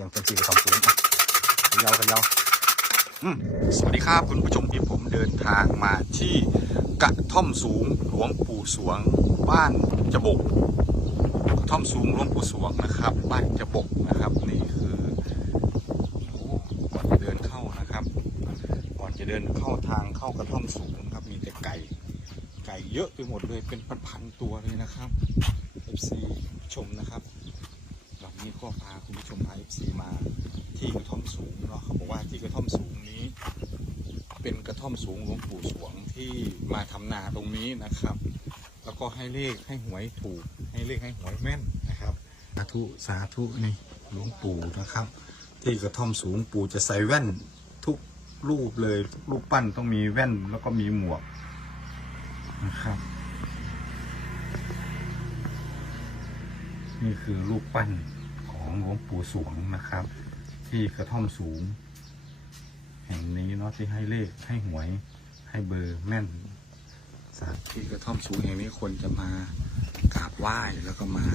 สียงเป็นสี่กับสองศูนย์อะเขยาวขยาวสวัสดีครับคุณผู้ชมที่ผมเดินทางมาที่กระท่อมสูงหลวงปู่สวง บ้านจบกกระท่อมสูงหลวงปู่สวงนะครับ บ้านจบกนะครับนี่คือก่อนจะเดินเข้านะครับ ก่อนจะเดินเข้าทางเข้ากระท่อมสูงครับมีแต่ไก่ไก่เยอะไปหมดเลยเป็นพันๆตัวเลยนะครับ FC ชมนะครับ นี้ก็พาคุณผู้ชมพา FC มาที่กระท่อมสูงเนาะเขาบอกว่าที่กระท่อมสูงนี้ เป็นกระท่อมสูงหลวงปู่สวงที่มาทำนาตรงนี้นะครับ แล้วก็ให้เลขให้หวยถูก ให้เลขให้หวยแม่นนะครับสาธุสาธุนี่หลวงปู่นะครับ ที่กระท่อมสูงปู่จะใส่แว่นทุกรูปเลยทุกรูปปั้นต้องมีแว่นแล้วก็มีหมวกนะครับนี่คือรูปปั้น ของหลวงปู่สวงนะครับ ที่กระท่อมสูง แห่งนี้เนาะที่ให้เลขให้หวยให้เบอร์แม่นสถานที่กระท่อมสูงแห่งนี้คนจะมากราบไหว้แล้วก็มา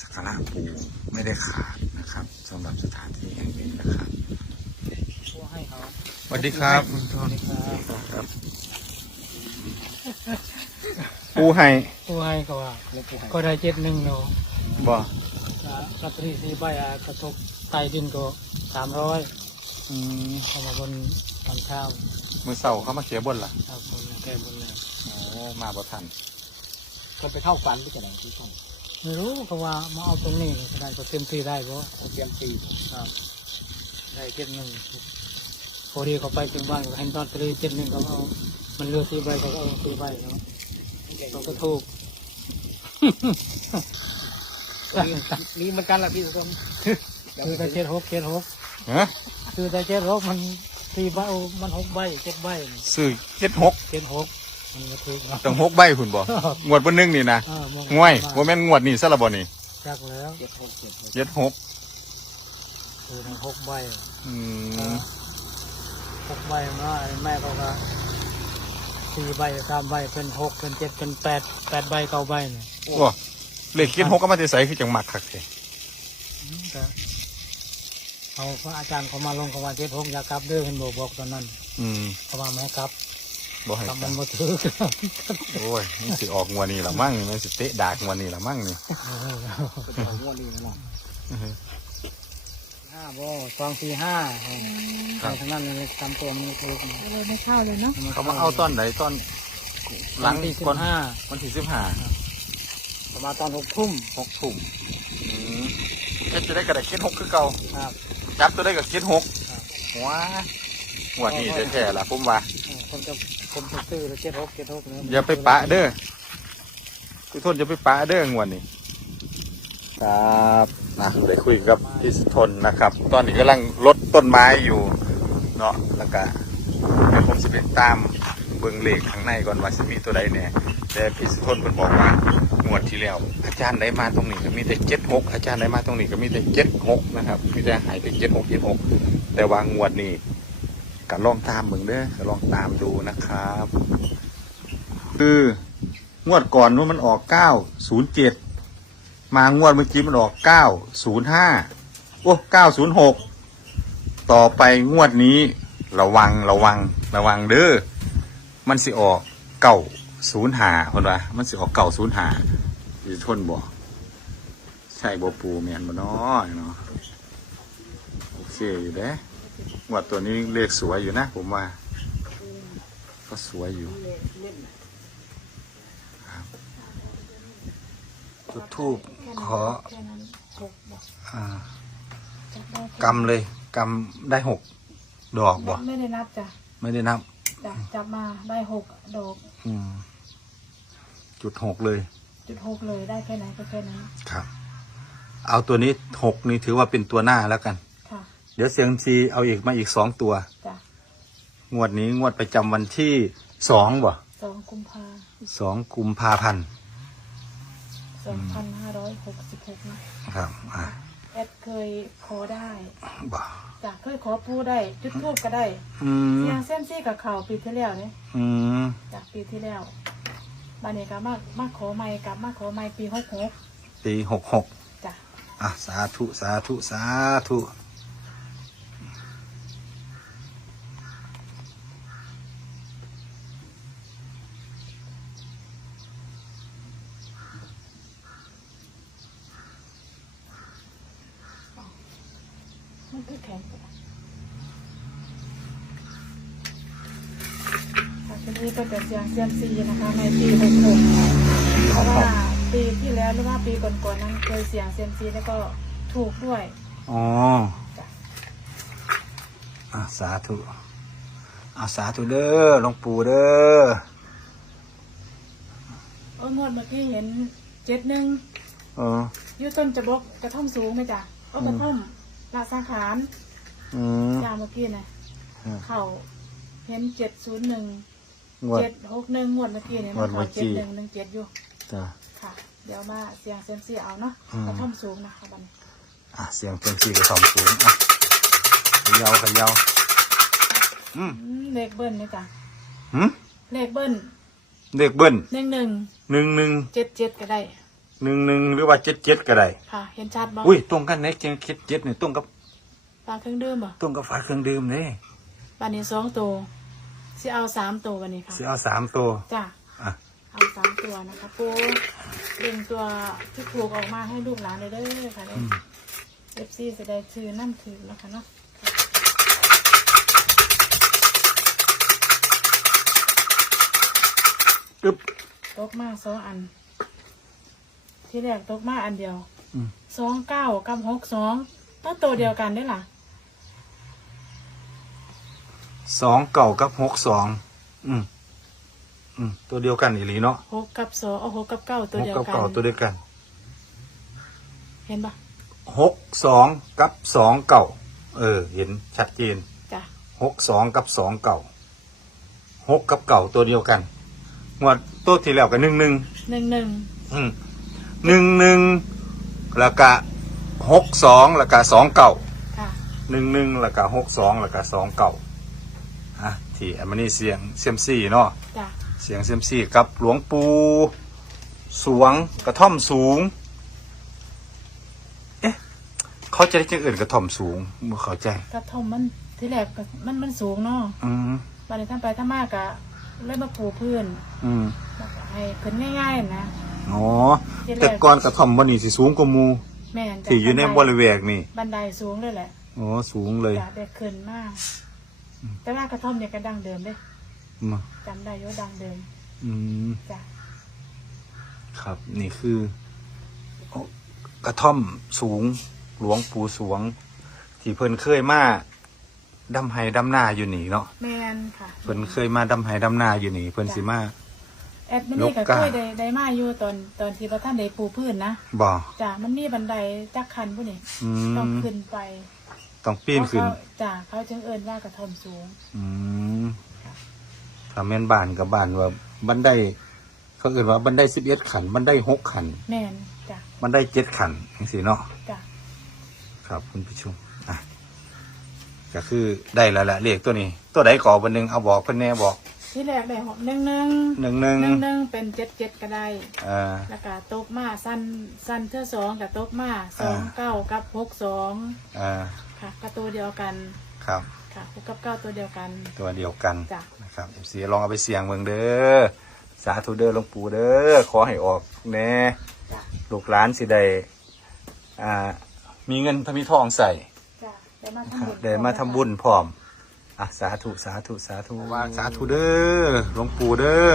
สักการะปู่ไม่ได้ขาดนะครับสำหรับสถานที่แห่งนี้นะครับผู้ให้เขาสวัสดีครับสวัสดีครับปู่ให้ผู้ให้ก็ว่าก็ได้เจ็ดหนึ่งเนาะบ่ ลอตเตอรี่สี่ใบอะกระทบใต้ดินก็สามร้อยอืมเข้ามาบนตอนเช้ามือเสาเขามาเขียบนล่ะครับบนแก้บนเลยโอ้มาบ่ทันก็ไปเข้าฝันที่ไหนที่ช่องไม่รู้ก็ว่ามาเอาตรงนี้ก็ได้ก็เต็มที่ได้เพราะเตรียมตีครับได้เจ็ดหนึ่งพอดีเขาไปถึงบ้านก็เห็นลอตเตอรี่เจ็ดหนึ่งเขาก็เอามันเหลือสี่ใบเขาก็เอาสี่ใบเนาะเขาก็ถูก นี่มันกันละพี่ส้มคือแต่เจ็ดหกเจ็ดหกฮะคือแต่เจ็ดหกมันสี่ใบโอ้มันหกใบเจ็ดใบซื้อเจ็ดหกเจ็ดหกมันมาถูกเนาะต้องหกใบคุณบ่งวดบนนึงนี่นะอ่ามองง่วยมาว่าแม่นงวดนี่ซะละบ่นี่จักแล้วเจ็ดหกเจ็ดหกเจ็ดหกคือทั้งหกใบอืมหกใบมาแม่เขาก็สี่ใบสามใบเป็นหกเป็นเจ็ดเป็นแปดแปดใบเก้าใบเนี่ยโอ้ เลขเจ็ดหกก็มาจะใส่คือจังหมักคักแท้อืมก็เขาพระอาจารย์เขามาลงเขาว่าเจ็ดหกอย่ากลับเด้อเป็นบอกบอกตอนนั้นอืมเขาว่าไม่ให้กลับบ่ให้กลับกลัมับนบ่ถือโอ้ยมันสิออกงวดนี้ละมั่งนี่มันสิเตะดากงวดนี้ละมั่งนี่ก็จะงวดนี้นั่นแหละห้าบ่สองสี่ห้าใช่ทั้งนั้นเลยตามตัวมันถูกเลยไม่เข้าเลยเนาะเขามาเอาต้นไหนต้นหลังที่สิก่อนบห้าวันที่สิบห้า ประมาณตอนหกทุ่มหกทุ่มอืมเจ็ดจะได้กระดาษเจ็ดหกคือเก่าครับ จับตัวได้กับเจ็ดหกครับ ว้าหวดนี้แท้ๆล่ะผมว่าเออผมจะผมจะซื้อเจ็ดหกเจ็ดหกเนี่ยอย่าไปปะเด้อคุณทนอย่าไปปะเด้องวดนี้ครับนะได้คุยกับพี่สุทนนะครับ ตอนนี้กำลังลดต้นไม้อยู่เนาะแล้วก็เดี๋ยวผมจะไปตามเบิ่งเลขข้างในก่อนว่าสิมีตัวใดเนี่ยแต่พี่สุทนเพิ่นบอกว่างวด ที่แล้ว อาจารย์ได้มาตรงนี้ก็มีแต่เจ็ดหกอาจารย์ได้มาตรงนี้ก็มีแต่เจ็ดหกนะครับมีแต่หายไปเจ็ดหกเจ็ดหกแต่วางงวดนี้ก็ลองตามเบิ่งเด้อก็ลองตามดูนะครับ คืองวดก่อนนู้นมันออกเก้าศูนย์เจ็ดมางวดเมื่อกี้มันออกเก้าศูนย์ห้าโอ้เก้าศูนย์หกต่อไปงวดนี้ระวังระวังระวังเด้อมันสิออกเก้าศูนย์หาคนวะมันสิออกเก้าศูนย์หา สิทนบอกใช่บ่ปูแมนบ่น้อยเนาะโอเคอยู่เด้งวดตัวนี้เลขสวยอยู่นะ ผมว่า ก็สวยอยู่จุดทูบขอแค่นั้นหกบอกอ่าจับได้แค่กำเลยกำได้หกดอกบ่ไม่ได้นับจ้ะไม่ได้นับจ้ะจับมาได้หกดอกอืมจุดหกเลย จุดหกเลยได้แค่ไหนก็แค่นั้นครับ เอาตัวนี้หกนี่ถือว่าเป็นตัวหน้าแล้วกัน ค่ะเดี๋ยวเสียงซีเอาอีกมาอีกสองตัว จ้ะงวดนี้งวดประจำวันที่สองบ่สองกุมภาสองกุมภาพันธ์สองพันห้าร้อยหกสิบหกนะครับอ่าแอดเคยขอได้บ่จ้ะเคยขอปูได้ จุดทูบก็ได้อืมเสียงเส้นซี่กับเขาปีที่แล้วเนี่ยอืม จากปีที่แล้ว บานนี้ก็มามาขอใหม่กลับมาขอใหม่ปีหกหกปีหกหกจ้ะ อะ สาธุ สาธุ สาธุ มันคือแข็งกว่าค่ะที นี้ก็จะเสียงเซียมซีนะคะในปีหกหกเพราะว่าปีที่แล้วหรือว่าปีก่อนๆนั้นเคยเสียงเซียมซีแล้วก็ถูกด้วย อ๋อจ้ะอะสาธุอะสาธุเด้อหลวงปู่เด้อเอองวดเมื่อกี้เห็นเจ็ดหนึ่งเอออยู่ต้นจะบกกระท่อมสูงไหมจ๊ะเอากระท่อมลาสังขารอืมยาเมื่อกี้นะอืมเข่าเห็นเจ็ดศูนย์หนึ่ง งวด เจ็ดหกหนึ่งงวดเมื่อกี้เนี่ยงวมัดนเมื่เข่าอกี้ เจ็ดหนึ่งหนึ่งเจ็ดอยู่จ้ะ ค่ะ เดี๋ยวมาเสียงเซยมซีเอาเนาะอืม กระท่อมสูงนะคะบัดนอะเสียงเต็มสี่กระสอบสูงอะเขยาวขยาวอืมอืมเลขเบิ้ลนี่จ้ะหืมเลขเบิ้ลเด็กเบิ้ลหนึ่งหนึ่งหนึ่งหนึ่งเจ็ดเจ็ดก็ได้หนึ่งหนึ่งหรือว่าเจ็ดเจ็ดก็ได้ค่ะ เห็นชัดบ้างอุ้ยตรงกันไหนเจ็ดเจ็ดเจ็ดเนี่ยตรงกับปลาเครื่องดื่มบ่ตรงกับฝาเครื่องดื่มเลยบันนี้สองตัว สิเอาสามตัววันนี้ค่ะสิเอาสามตัวจ้ะอะเอาสามตัวนะคะปูดึงตัวที่ถูกออกมาให้ลูกหลานเลยเด้อค่ะเอฟซีจะได้ถือน้ำถือแล้วค่ะเนาะอึ๊บตกมาสองอัน ที่แรกตกมาอันเดียวอืมสองเก้ากับหกสองต้องตัวเดียวกันได้อล่ะ สองเก่ากับหกสองอืมอืมตัวเดียวกันอีหลีเนาะหกกับสองเอาหกกับเก้าตัวหกเดียวกับกันเก่าตัวเดียวกันเห็นปะหกสองกับสองเก่าเออ เห็นชัดเจนจ้ะหกสองกับสองเก่าหกกับเก่าตัวเดียวกันงวดตัวที่แล้วกับหนึ่งหนึ่ง หนึ่งหนึ่งอืมหนึ่งหนึ่งแล้วก็หกสองแล้วก็สองเก่าค่ะหนึ่งหนึ่งแล้วก็หกสองแล้วก็สองเก่าฮะ ที่อันนี้เสียงเซียมซี่เนาะจ้ะเสียงเซียมซี่กับหลวงปู่สวงกระท่อมสูง เอ๊ะ เขาจะได้จังอื่นกระท่อมสูงเมื่อเข้าใจ กระทอมมันที่แรกก็มันมันสูงเนาะอืมบันนี้ทำไปทำมากะเลยมาปูพื้นอืมแล้วก็ให้ขึ้นง่ายๆนะ อ๋อแต่ก่อนกระท่อมวันนี้สิสูงกว่าหมูแม่นจ้ะที่อยู่ในบับไดริเวณนี่บันไดสูงเลยแหละอ๋อสูงเลยจะได้ขึ้นมาก แต่ว่ากระท่อมเนี่ยก็ดังเดิมเด้อืมจำได้อยว่าดังเดิม อืมจ้ะครับ นี่คือ กระท่อมสูง หลวงปู่สวง ที่เพิ่นเคยมาดำไห้ดำหน้าอยู่นี่เนาะแมนค่ะเพิ่นเคยมาดำไห้ดำหน้าอยู่นี่ เพิ่นสิมาแอดมันนี่ก็นกกาเคยได้ได้มาอยู่ตอนตอนที่พระท่านได้ปูพื้นนะบ่จ้ะมันมีบันไดจักคันผู้นี่อืต้องมขึ้นไป ต้องปีนขึ้น เพราะเขาจ้ะเขาจึงเอิ้นว่ากระท่อมสูง อืมถ้าแม่นบ้านกับบ้านว่าบันไดเขาเอ่นว่าบันไดสิบเอ็ดขันบันไดหกขันแม่นจ้ะบันไดเจ็ดขันจังซี่เนาะจ้ะครับคุณผู้ชมอะก็คือได้แล้วแหละเลขตัวนี้ ตัวใดก่อบันหนึ่งเอาบอกเพิ่นแน่บอกที่แรกได้หกหนึ่งหนึ่งหนึ่งหนึ่งหนึ่งหนึ่งเป็นเจ็ดเจ็ดก็ได้อ่าแล้วก็ตกมาสั้นสั้นเท่าสองกับตกมาสองอ่าเก้ากับหกสองอ่า ค่ะก็ตัวเดียวกันครับค่ะหกกับเก้าตัวเดียวกัน ตัวเดียวกันจ้ะนะครับเอฟซีลองเอาไปเสี่ยงเมืองเด้อสาธุเด้อหลวงปู่เด้อขอให้ออกแน่จ้ะลูกหลานสิได้อ่ามีเงินพมีทองใส่จ้ะได้มาคทำรับบุญได้มาทำบุญพร้อมอะสาธุสาธุสาธุว่าสาธุเด้อหลวงปู่เด้อ